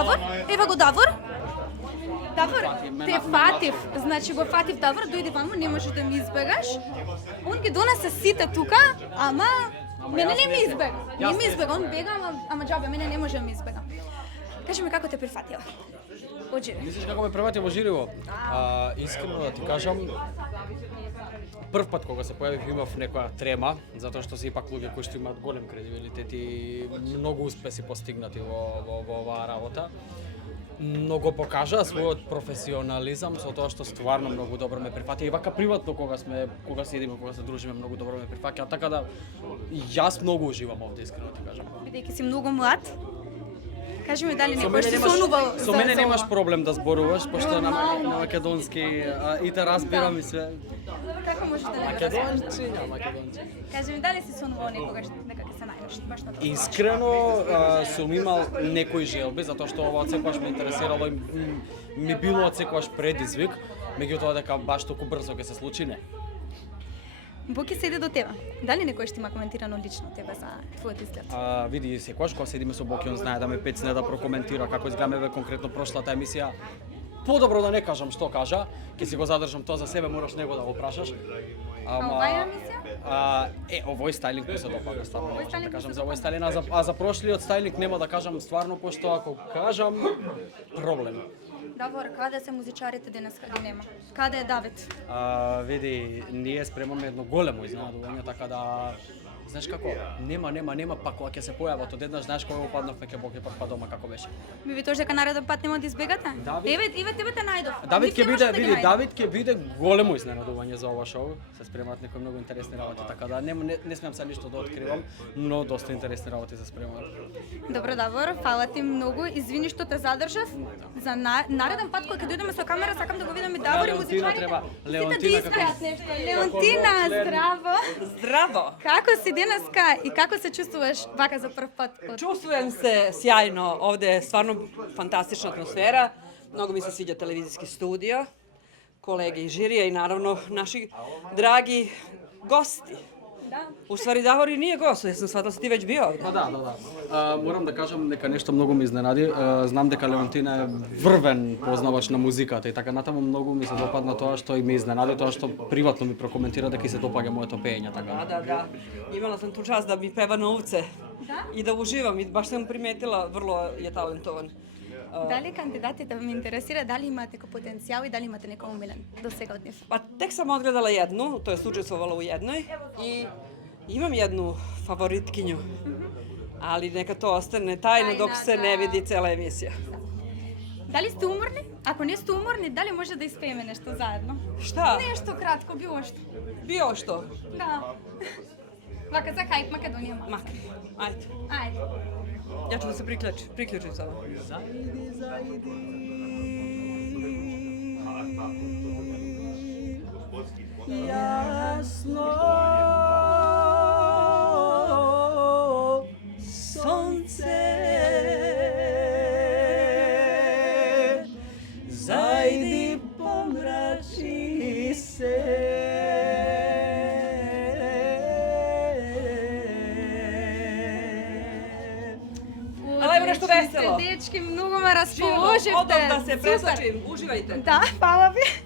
Давор, ева го Давор. Давор, те фатив, значи го фатив Давор, дојди ваму, не можеш да ми избегаш. Он ги донесе сите тука, ама мене не ми избега. Не ми избега, он бега, ама џабе, мене не може да ми избега. Кажи ми како те прифатила? Оџире. Мислиш како ме прифатија во живо? Искрено да ти кажам, прв пат кога се појавив имав некоја трема, затоа што се ипак луѓе кои што имаат голем кредибилитет и многу успеси постигнати во оваа работа. Многу покажа својот професионализам со тоа што стварно многу добро ме прифатија и вака приватно кога седиме, кога се дружиме, многу добро ме прифаќа, така да јас многу уживам овде, искрено ти кажам. Бидејќи си многу млад, кажи ми дали некој што сонувал за Со мене немаш проблем да зборуваш, пошто на македонски и те разбирам и све. Како можеш да не разбереш? Македонци. Кажи ми дали си сонувал некогаш дека ќе се најдеш баш на тоа? Искрено сум имал некои желби, затоа што ова отсекогаш ме интересирало и ми било отсекогаш предизвик, меѓутоа дека баш толку брзо ќе се случи не. Боки седи до тебе. Дали некој што има коментирано лично тебе за твојот изглед? Види, секогаш кога седиме со Боки, он знае да ме пецне да прокоментира како изгледаме конкретно прошлата емисија. Подобро да не кажам што кажа, ќе си го задржам тоа за себе, мораш него да го прашаш. Оваа емисија? Овој стајлинг ми се допада, стварно не можам да кажам за овој стајлинг, а за прошлиот стајлинг нема да кажам стварно, пошто ако кажам проблем. Давор, каде се музичарите денеска ги нема? Каде е Давид? Види, ние спремаме едно големо изненадување, така да знаеш како, нема, па кога ќе се појават одеднаш, знаеш кога упаднавме ќе Боки па дома како беше. Ми ви кажеш дека нареден пат нема да избегате? Еве тебе те најдов. Давид ќе биде, види, Давид ќе биде големо изненадување за ова шоу. Се спремаат некои многу интересни работи, така да не смеам се ништо да откривам, но доста интересни работи се спремаат. Добро, Давор, фала ти многу. Извини што те задржав. За нареден пат кога ќе дојдеме со камера, сакам да го видам и Давор и музичарите. Леонтина како нешто. Леонтина, здраво. Здраво! Како си денеска и како се чувствуваш вака за прв пат? Чувствуjem се сјајно, овде е стварно фантастична атмосфера. Многу ми се свиѓа телевизиски студио, колеги и жирија и наравно наши драги гости. Да. Уствари Давор и ние гост, јас сум сватала се ти веќе био овде. Па да. Морам да кажам дека нешто многу ме изненади. Знам дека Леонтина е врвен познавач на музиката и така натаму многу ми се допадна тоа што и ме изненади, тоа што приватно ми прокоментира дека и се допаѓа моето пеење, така. Да. Имала сум ту час да ми пева на овце. Да? И да уживам и баш сум приметила, врло е талентован. Дали кандидатите ме интересира, дали имате некој потенцијал и дали имате некој умилен до сега од нив? Па тек сам одгледала едну, тоа е учествувала у едној и имам едну фавориткињу. Али нека тоа остане тајно док се не види цела емисија. Дали сте уморни? Ако не сте уморни, дали може да испееме нешто заедно? Шта? Нешто кратко, било што. Био што? Да. Вака за хајп Македонија. Макри, ајде. Ајде. Ја ќе да се приклучим само. Јасно сонце зајди помрачи се. Нешто весело. Дечки, многу ме расположивте. Одам да се пресочим, уживајте. Да, фала ви.